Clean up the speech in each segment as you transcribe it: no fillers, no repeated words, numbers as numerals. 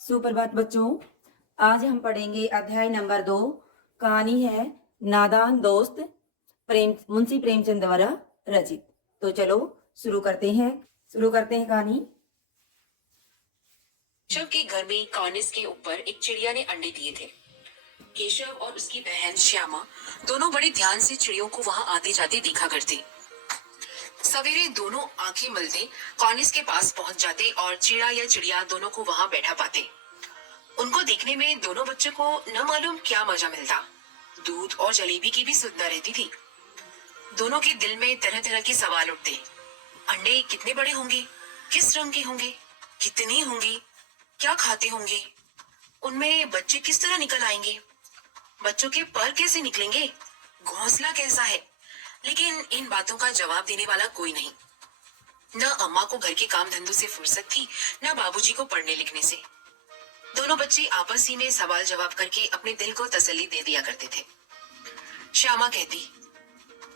सुप्रभात बच्चों। आज हम पढ़ेंगे अध्याय नंबर 2। कहानी है नादान दोस्त, मुंशी प्रेमचंद द्वारा रचित। तो चलो शुरू करते हैं कहानी। केशव के घर में कार्निस के ऊपर एक चिड़िया ने अंडे दिए थे। केशव और उसकी बहन श्यामा दोनों बड़े ध्यान से चिड़ियों को वहां आते जाते देखा करते। सवेरे दोनों आंखें मलते कार्निस के पास पहुंच जाते और चिड़ा या चिड़िया दोनों को वहां बैठा पाते। उनको देखने में दोनों बच्चों को न मालूम क्या मजा मिलता। दूध और जलेबी की भी सुविधा रहती थी। दोनों के दिल में तरह तरह के सवाल उठते। अंडे कितने बड़े होंगे, किस रंग के होंगे, कितने होंगे, क्या खाते होंगे, उनमें बच्चे किस तरह निकल आएंगे, बच्चों के पर कैसे निकलेंगे, घोंसला कैसा है। लेकिन इन बातों का जवाब देने वाला कोई नहीं। न अम्मा को घर के काम धंधों से फुर्सत थी, न बाबूजी को पढ़ने लिखने से। दोनों बच्चे आपस ही में सवाल जवाब करके अपने दिल को तसल्ली दे दिया करते थे। श्यामा कहती,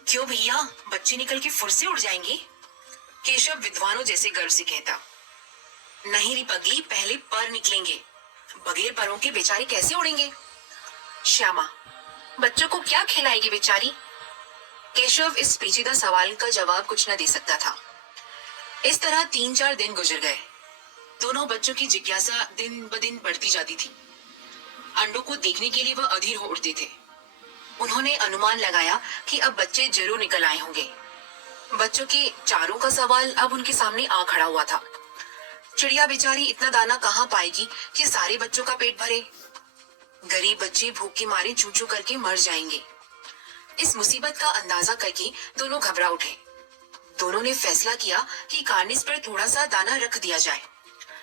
क्यों भैया, बच्चे निकल के फुर से उड़ जाएंगे। केशव विद्वानों जैसे गर्व से कहता, नहीं री पगली, पहले पर निकलेंगे, बगैर परों के बेचारे कैसे उड़ेंगे। श्यामा, बच्चों को क्या खिलाएगी बेचारी। केशव इस पेचीदा सवाल का जवाब कुछ न दे सकता था। इस तरह 3-4 दिन गुजर गए। दोनों बच्चों की जिज्ञासा दिन ब दिन बढ़ती जाती थी। अंडों को देखने के लिए वह अधीर हो उठते थे। उन्होंने अनुमान लगाया कि अब बच्चे जरूर निकल आए होंगे। बच्चों के चारों का सवाल अब उनके सामने आ खड़ा हुआ था। चिड़िया बेचारी इतना दाना कहाँ पाएगी कि सारे बच्चों का पेट भरे। गरीब बच्चे भूख के मारे चू चू करके मर जाएंगे। इस मुसीबत का अंदाजा करके दोनों घबरा उठे। दोनों ने फैसला किया कि कार्निस पर थोड़ा सा दाना रख दिया जाए।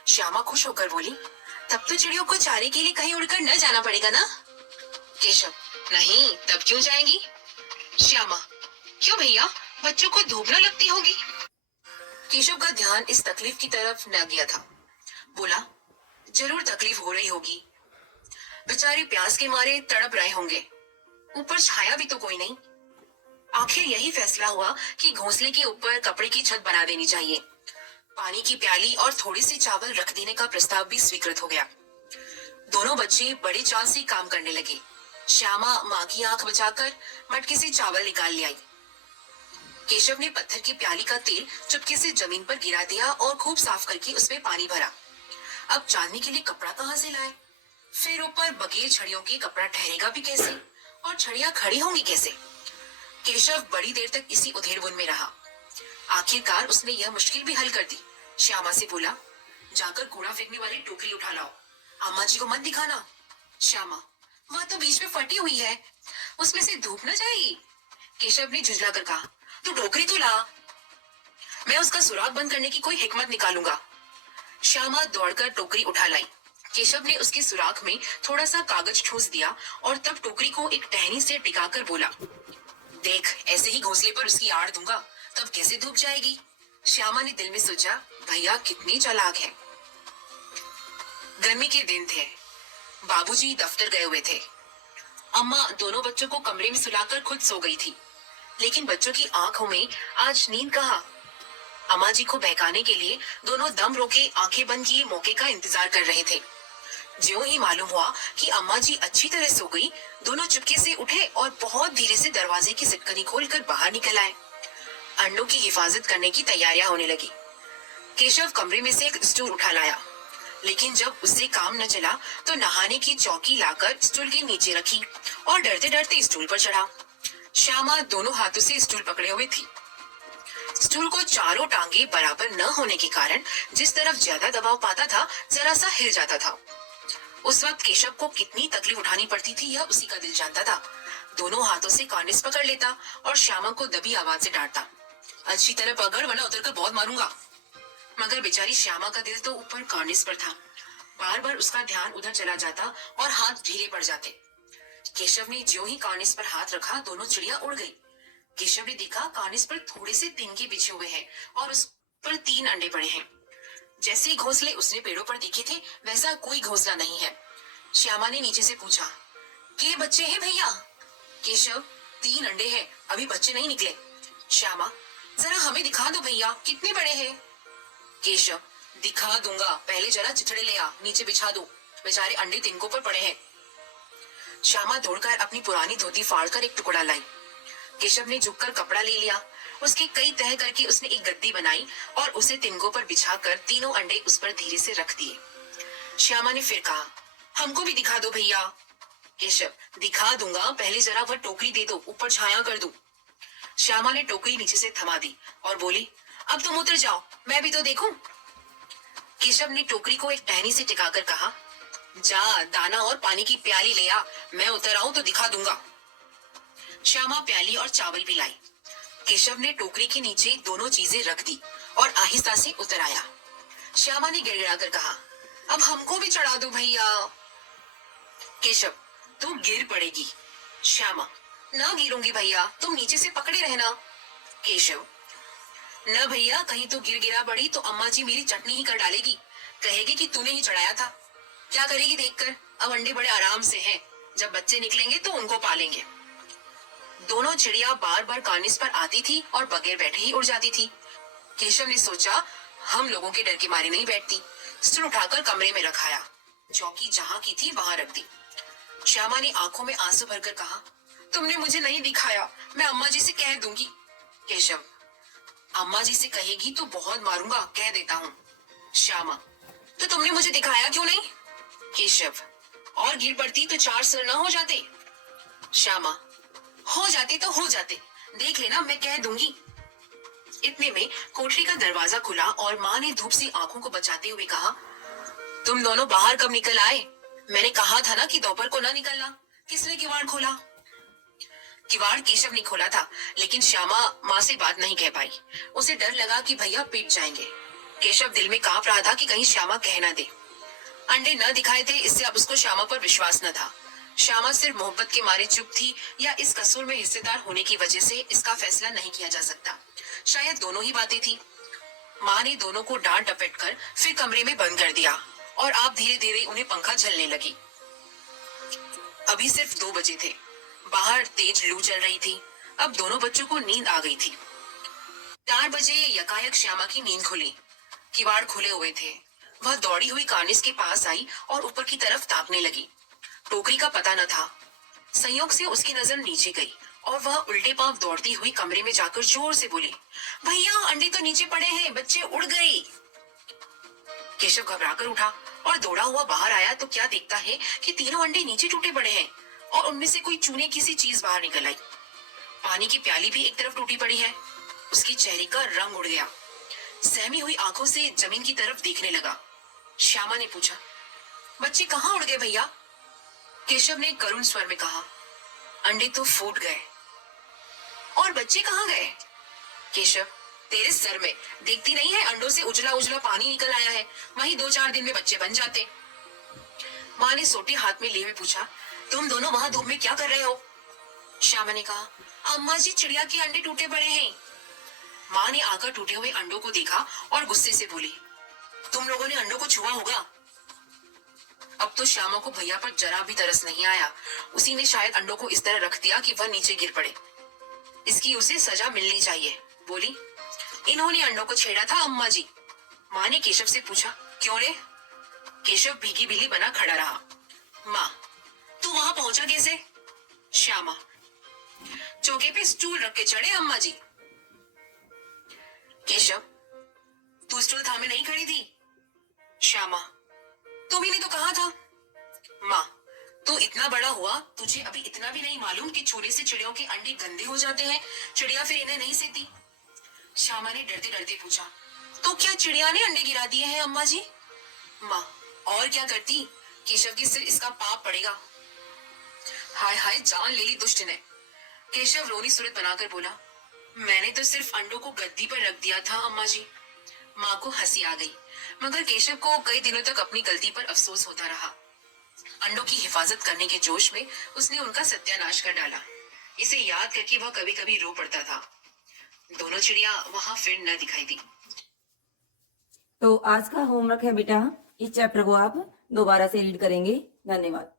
श्यामा खुश होकर बोली, तब तो चिड़ियों को चारे के लिए कहीं उड़कर न जाना पड़ेगा ना। केशव, नहीं, तब क्यों जाएंगी। श्यामा, क्यों भैया, बच्चों को धूप न लगती होगी। केशव का ध्यान इस तकलीफ की तरफ न गया था। बोला, जरूर तकलीफ हो रही होगी। बेचारे प्यास के मारे तड़प रहे होंगे। ऊपर छाया भी तो कोई नहीं। आखिर यही फैसला हुआ कि घोंसले के ऊपर कपड़े की छत बना देनी चाहिए। पानी की प्याली और थोड़ी सी चावल रख देने का प्रस्ताव भी स्वीकृत हो गया। दोनों बच्चे बड़े चाव से काम करने लगे। श्यामा माँ की आंख बचाकर मटके से चावल निकाल ले आई। केशव ने पत्थर की प्याली का तेल चुपके से जमीन पर गिरा दिया और खूब साफ करके उसमें पानी भरा। अब चांदनी के लिए कपड़ा कहाँ से लाए। फिर ऊपर बगैर छड़ियों के कपड़ा ठहरेगा भी कैसे, और छड़ियां खड़ी होंगी कैसे। केशव बड़ी देर तक इसी उधेड़-बुन में रहा। आखिरकार उसने यह मुश्किल भी हल कर दी। श्यामा से बोला, जाकर कूड़ा फेंकने वाली टोकरी उठा लाओ, अम्मा जी को मत दिखाना। श्यामा, वह तो बीच में फटी हुई है, उसमें से धूप न जाएगी। केशव ने झुंझला कर कहा, तू टोकरी तो ला, मैं उसका सुराग बंद करने की कोई हिकमत निकालूंगा। श्यामा दौड़कर टोकरी उठा लाई। केशव ने उसके सुराख में थोड़ा सा कागज ठूस दिया और तब टोकरी को एक टहनी से टिकाकर बोला, देख, ऐसे ही घोंसले पर उसकी आड़ दूंगा, तब कैसे धूप जाएगी। श्यामा ने दिल में सोचा, भैया कितनी चालाक है। गर्मी के दिन थे। बाबूजी दफ्तर गए हुए थे। अम्मा दोनों बच्चों को कमरे में सुलाकर खुद सो गई थी। लेकिन बच्चों की आंखों में आज नींद कहाँ। अम्मा जी को बहकाने के लिए दोनों दम रोके आंखें बंद किए मौके का इंतजार कर रहे थे। ज्यों ही मालूम हुआ कि अम्मा जी अच्छी तरह सो गई, दोनों चुपके से उठे और बहुत धीरे से दरवाजे की सिटकनी खोलकर बाहर निकल आए। अंडों की हिफाजत करने की तैयारियां होने लगी। केशव कमरे में से एक स्टूल उठा लाया, लेकिन जब उससे काम न चला तो नहाने की चौकी लाकर स्टूल के नीचे रखी और डरते डरते स्टूल पर चढ़ा। श्यामा दोनों हाथों से स्टूल पकड़े हुए थी। स्टूल को चारों टांगे बराबर न होने के कारण जिस तरफ ज्यादा दबाव पाता था, जरा सा हिल जाता था। उस वक्त केशव को कितनी तकलीफ उठानी पड़ती थी, यह उसी का दिल जानता था। दोनों हाथों से कार्निस पकड़ लेता और श्यामा को दबी आवाज से डांटता, अच्छी तरह पकड़ वरना उतरकर बहुत मारूंगा। मगर बेचारी श्यामा का दिल तो ऊपर कार्निस पर था। बार बार उसका ध्यान उधर चला जाता और हाथ ढीले पड़ जाते। केशव ने ज्यों ही कार्निस पर हाथ रखा, दोनों चिड़िया उड़ गई। केशव ने देखा कार्निस पर थोड़े से तिनके बिछे हुए हैं और उस पर 3 अंडे पड़े हैं। जैसे घोंसले उसने पेड़ों पर देखे थे, वैसा कोई घोंसला नहीं है। श्यामा ने नीचे से पूछा, के बच्चे हैं भैया। केशव, 3 अंडे हैं, अभी बच्चे नहीं निकले। श्यामा, जरा हमें दिखा दो भैया, कितने बड़े हैं। केशव, दिखा दूंगा, पहले जरा चिथड़े ले आ, नीचे बिछा दो, बेचारे अंडे तिनकों पर पड़े हैं। श्यामा दौड़कर अपनी पुरानी धोती फाड़कर एक टुकड़ा लाई। केशव ने झुककर कपड़ा ले लिया, उसकी कई तह करके उसने एक गद्दी बनाई और उसे तिनकों पर बिछाकर तीनों अंडे उस पर धीरे से रख दिए। श्यामा ने फिर कहा, हमको भी दिखा दो भैया। केशव, दिखा दूंगा, पहले जरा वह टोकरी दे दो, ऊपर छाया कर दो। श्यामा ने टोकरी नीचे से थमा दी और बोली, अब तुम उतर जाओ, मैं भी तो देखूं। केशव ने टोकरी को एक टहनी से टिकाकर कहा, जा दाना और पानी की प्याली ले आ, मैं उतर आऊं तो दिखा दूंगा। श्यामा प्याली और चावल भी लाई। केशव ने टोकरी के नीचे दोनों चीजें रख दी और आहिस्ता से उतर आया। श्यामा ने गिड़गिड़ाकर कहा, अब हमको भी चढ़ा दो भैया। केशव, तू गिर पड़ेगी। श्यामा, ना गिरूंगी भैया, तुम नीचे से पकड़े रहना। केशव, न भैया, कहीं तो गिरा पड़ी तो अम्मा जी मेरी चटनी ही कर डालेगी, कहेगी कि तूने ही चढ़ाया था। क्या करेगी देखकर, अब अंडे बड़े आराम से हैं, जब बच्चे निकलेंगे तो उनको पालेंगे। दोनों चिड़िया बार बार कार्निस पर आती थी और बगैर बैठे ही उड़ जाती थी। केशव ने सोचा, हम लोगों के डर के मारे नहीं बैठती, स्टूल उठाकर कमरे में रखाया, चौकी जहां की थी वहां रख दी। श्यामा ने आंखों में आंसू भरकर कहा, तुमने मुझे नहीं दिखाया, मैं अम्मा जी से कह दूंगी। केशव, अम्मा जी से कहेगी तो बहुत मारूंगा, कह देता हूँ। श्यामा, तो तुमने मुझे दिखाया क्यों नहीं? केशव, और गिर पड़ती तो 4 सिर न हो जाते? श्यामा, हो जाते तो हो जाते, देख लेना, मैं कह दूंगी। इतने में कोठरी का दरवाजा खुला और माँ ने धूप से आंखों को बचाते हुए कहा, तुम दोनों बाहर कब निकल आए? मैंने कहा था ना कि दोपहर को ना निकलना। किसने किवाड़ खोला? किवाड़ केशव ने खोला था, लेकिन श्यामा माँ से बात नहीं कह पाई। उसे डर लगा कि भैया पीट जाएंगे। केशव दिल में कांप रहा था कि कहीं श्यामा कह ना दे। अंडे न दिखाए थे, इससे अब उसको श्यामा पर विश्वास न था। श्यामा सिर्फ मोहब्बत के मारे चुप थी या इस कसूर में हिस्सेदार होने की वजह से, इसका फैसला नहीं किया जा सकता। शायद दोनों ही बातें थी। माँ ने दोनों को डांट डपट कर फिर कमरे में बंद कर दिया और आप धीरे धीरे उन्हें पंखा झलने लगी। अभी सिर्फ 2 बजे थे, बाहर तेज लू चल रही थी। अब दोनों बच्चों को नींद आ गई थी। 4 बजे यकायक श्यामा की नींद खुली। किवाड़ खुले हुए थे। वह दौड़ी हुई कार्निस के पास आई और ऊपर की तरफ ताकने लगी। टोकरी का पता न था। संयोग से उसकी नजर नीचे गई और वह उल्टे पांव दौड़ती हुई कमरे में जाकर जोर से बोली, भैया अंडे तो नीचे पड़े हैं, बच्चे उड़ गए। केशव घबराकर उठा और दौड़ा हुआ बाहर आया तो क्या देखता है कि तीनों अंडे नीचे टूटे पड़े हैं और उनमें से कोई चूने किसी चीज बाहर निकल आई। पानी की प्याली भी एक तरफ टूटी पड़ी है। उसके चेहरे का रंग उड़ गया। सहमी हुई आंखों से जमीन की तरफ देखने लगा। श्यामा ने पूछा, बच्चे कहाँ उड़ गए भैया? केशव ने करुण स्वर में कहा, अंडे तो फूट गए। और बच्चे कहाँ गए? केशव, तेरे सर में, देखती नहीं है अंडों से उजला उजला पानी निकल आया है, वहीं 2-4 दिन में बच्चे बन जाते। माँ ने सोटी हाथ में लिए हुए पूछा, तुम दोनों वहां धूप में क्या कर रहे हो? श्यामा ने कहा, अम्मा जी चिड़िया के अंडे टूटे पड़े हैं। माँ ने आकर टूटे हुए अंडों को देखा और गुस्से से बोली, तुम लोगों ने अंडों को छुआ होगा। अब तो श्यामा को भैया पर जरा भी तरस नहीं आया। उसी ने शायद अंडों को इस तरह रख दिया कि वह नीचे गिर पड़े। इसकी उसे सजा मिलनी चाहिए। बोली, इन्होंने अंडों को छेड़ा था अम्मा जी। माँ ने केशव से पूछा, क्यों रे? केशव भीगी बिल्ली बना खड़ा रहा। माँ, तू वहां पहुंचा कैसे? श्यामा, चौके पे स्टूल रख के चढ़े अम्मा जी। केशव, तू स्टूल थामे नहीं खड़ी थी? श्यामा, तुम ही ने तो कहा था। माँ, तू इतना बड़ा हुआ, तुझे अभी इतना भी नहीं मालूम कि छुरे से चिड़ियों के अंडे गंदे हो जाते हैं, चिड़िया फिर इन्हें नहीं सेती। श्यामा ने डरते डरते पूछा, तो क्या चिड़िया ने अंडे गिरा दिए हैं अम्मा जी? माँ, और क्या करती, केशव के सिर इसका पाप पड़ेगा। हाय हाय, जान ले ली दुष्ट ने। केशव रोनी सूरत बनाकर बोला, मैंने तो सिर्फ अंडों को गद्दी पर रख दिया था अम्मा जी। माँ को हंसी आ गई, मगर केशव को कई दिनों तक अपनी गलती पर अफसोस होता रहा। अंडों की हिफाजत करने के जोश में उसने उनका सत्यानाश कर डाला। इसे याद करके वह कभी कभी रो पड़ता था। दोनों चिड़िया वहां फिर न दिखाई दी। तो आज का होमवर्क है बेटा, इस चैप्टर को आप दोबारा से रीड करेंगे। धन्यवाद।